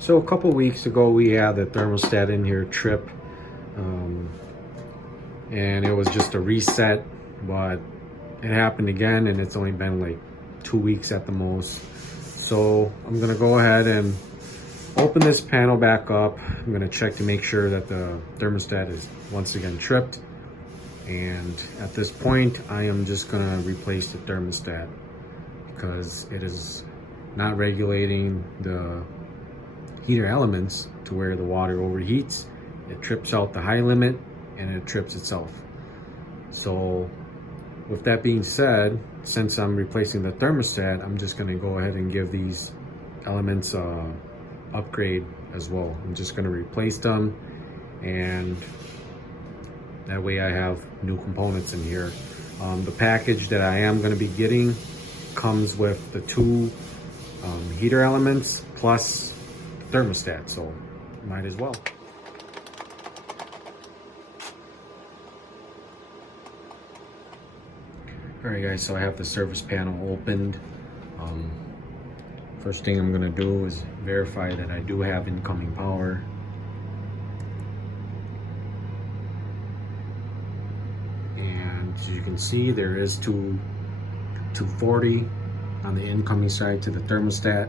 So a couple weeks ago we had the thermostat in here trip, and it was just a reset, but it happened again, and it's only been like 2 weeks at the most. So I'm gonna go ahead and open this panel back up. I'm gonna check to make sure that the thermostat is once again tripped, and at this point I am just gonna replace the thermostat because it is not regulating the heater elements to where the water overheats. It trips out the high limit and it trips itself. So with that being said, since I'm replacing the thermostat, I'm just going to go ahead and give these elements a upgrade as well. I'm just going to replace them, and that way I have new components in here. The package that I am going to be getting comes with the two heater elements plus thermostat, so might as well. Alright guys, so I have the service panel opened. First thing I'm going to do is verify that I do have incoming power. And as you can see, there is 240 on the incoming side to the thermostat,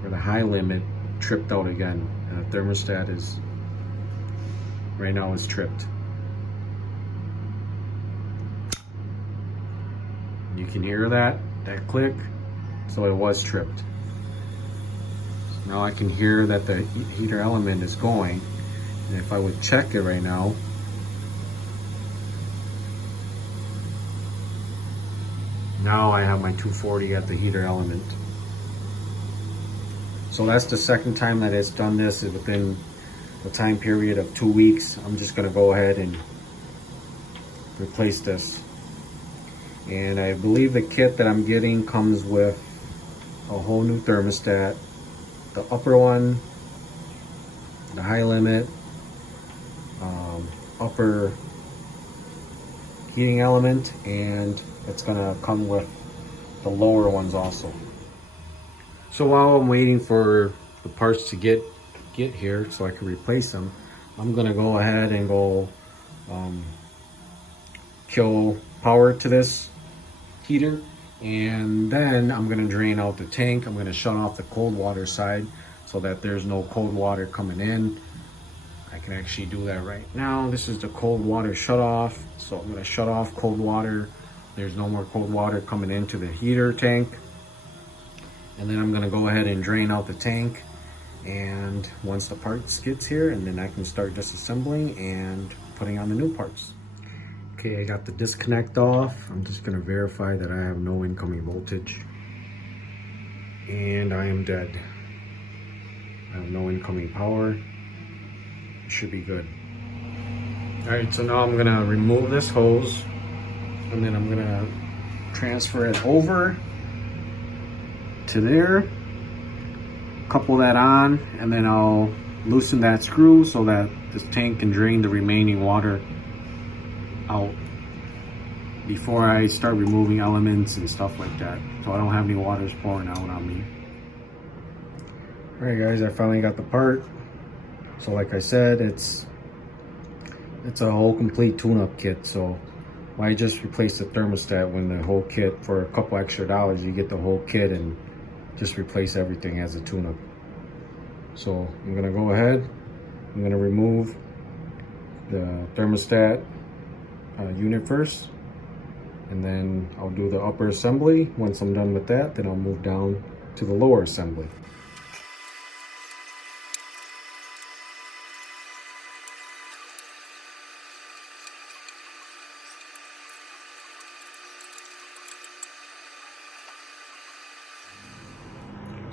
where the high limit tripped out again, and the thermostat is right now is tripped. You can hear that click, so it was tripped. So now I can hear that the heater element is going, and if I would check it right now, now I have my 240 at the heater element. So that's the second time that it's done this within the time period of 2 weeks. I'm just gonna go ahead and replace this. And I believe the kit that I'm getting comes with a whole new thermostat, the upper one, the high limit, upper heating element, and it's gonna come with the lower ones also. So while I'm waiting for the parts to get here so I can replace them, I'm gonna go ahead and go kill power to this heater, and then I'm gonna drain out the tank. I'm gonna shut off the cold water side so that there's no cold water coming in. I can actually do that right now. This is the cold water shut off. So I'm gonna shut off cold water. There's no more cold water coming into the heater tank. And then I'm gonna go ahead and drain out the tank. And once the parts gets here, and then I can start disassembling and putting on the new parts. Okay, I got the disconnect off. I'm just gonna verify that I have no incoming voltage. And I am dead. I have no incoming power. It should be good. All right, so now I'm gonna remove this hose, and then I'm gonna transfer it over to there, couple that on, and then I'll loosen that screw so that this tank can drain the remaining water out before I start removing elements and stuff like that, so I don't have any waters pouring out on me. Alright guys, I finally got the part. So like I said, it's a whole complete tune-up kit, so why just replace the thermostat when the whole kit, for a couple extra dollars, you get the whole kit and just replace everything as a tune-up. So I'm gonna go ahead, I'm gonna remove the thermostat unit first, and then I'll do the upper assembly. Once I'm done with that, then I'll move down to the lower assembly.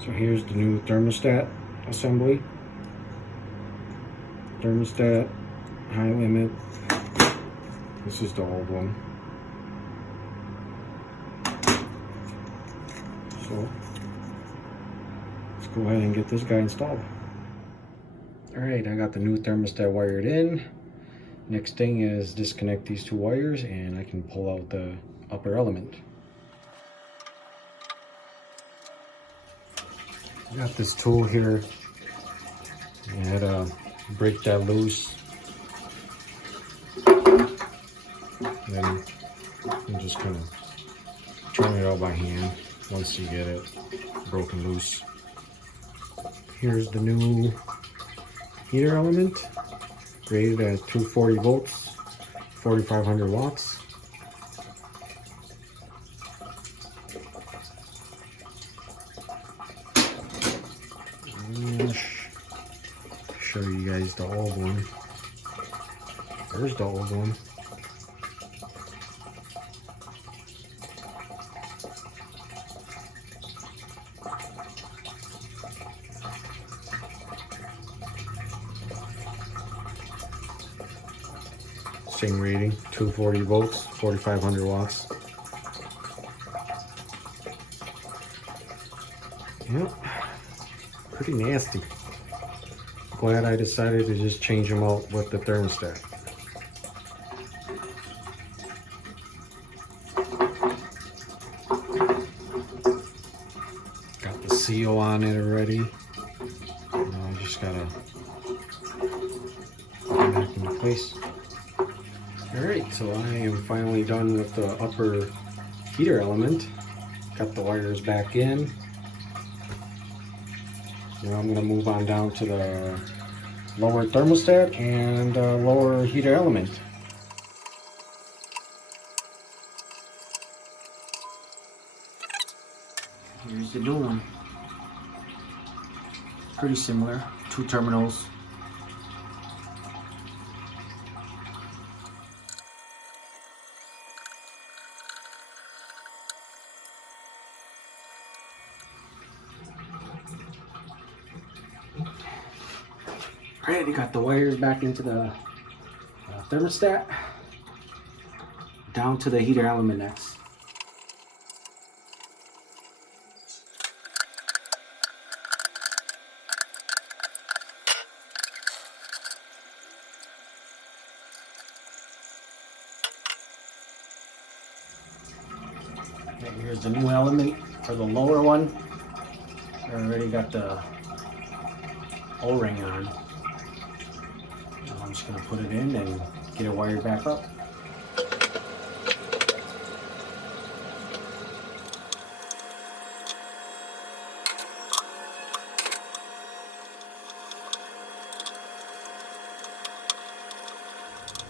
So here's the new thermostat assembly. Thermostat, high limit. This is the old one. So let's go ahead and get this guy installed. All right, I got the new thermostat wired in. Next thing is disconnect these two wires, and I can pull out the upper element. Got this tool here. I had to break that loose. Then you just kind of turn it out by hand once you get it broken loose. Here's the new heater element, rated at 240 volts, 4,500 watts. Show you guys the old one. There's the old one. Same rating, 240 volts, 4,500 watts. Yep, pretty nasty. Glad I decided to just change them out with the thermostat. Got the seal on it already. Now I just gotta put it back into place. Alright, so I am finally done with the upper heater element. Got the wires back in. Now I'm going to move on down to the lower thermostat and lower heater element. Here's the new one. Pretty similar, 2 terminals. Alright, got the wires back into the thermostat. Down to the heater element next. Okay, here's the new element for the lower one. I already got the O-ring on. I'm just going to put it in and get it wired back up.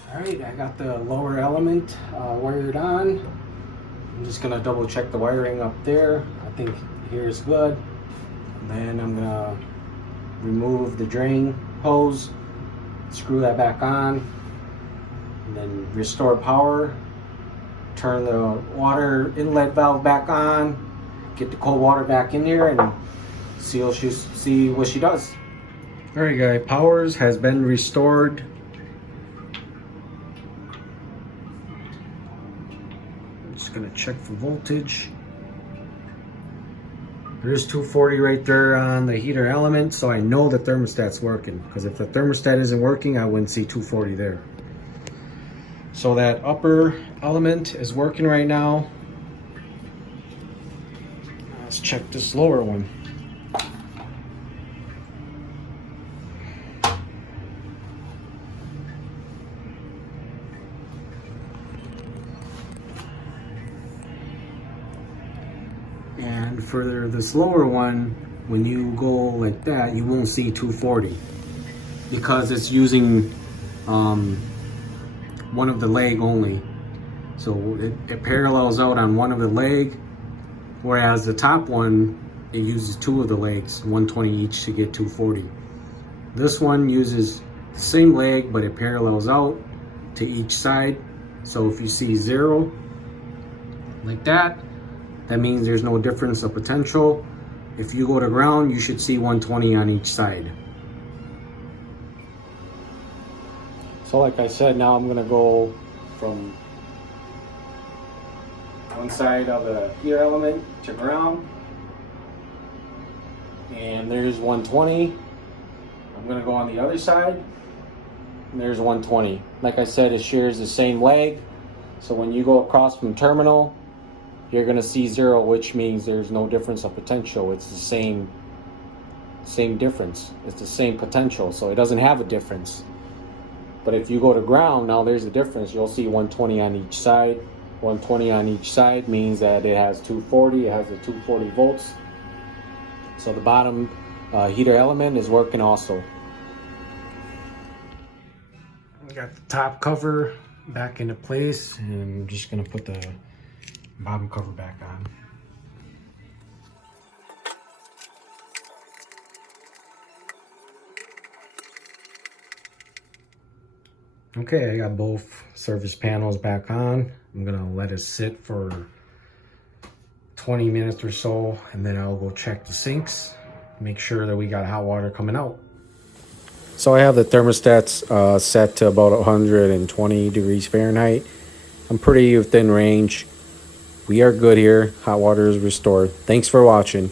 Alright, I got the lower element wired on. I'm just going to double check the wiring up there. I think here is good. And then I'm going to remove the drain hose. Screw that back on, and then restore power. Turn the water inlet valve back on. Get the cold water back in there, and see what she does. All right, guys, powers has been restored. I'm just gonna check for voltage. There's 240 right there on the heater element, so I know the thermostat's working. Because if the thermostat isn't working, I wouldn't see 240 there. So that upper element is working right now. Let's check this lower one. And for this lower one, when you go like that, you won't see 240 because it's using one of the leg only. So it parallels out on one of the leg, whereas the top one, it uses 2 of the legs, 120 each to get 240. This one uses the same leg, but it parallels out to each side. So if you see 0 like that, that means there's no difference of potential. If you go to ground, you should see 120 on each side. So like I said, now I'm gonna go from one side of the heater element to ground. And there's 120. I'm gonna go on the other side, and there's 120. Like I said, it shares the same leg. So when you go across from terminal, you're gonna see 0, which means there's no difference of potential. It's the same same difference. It's the same potential, so it doesn't have a difference. But if you go to ground, now there's a difference. You'll see 120 on each side. 120 on each side means that it has 240. It has the 240 volts. So the bottom heater element is working also. We got the top cover back into place, and I'm just gonna put the bottom cover back on. Okay, I got both service panels back on. I'm gonna let it sit for 20 minutes or so, and then I'll go check the sinks, make sure that we got hot water coming out. So I have the thermostats set to about 120 degrees Fahrenheit. I'm pretty within range. We are good here. Hot water is restored. Thanks for watching.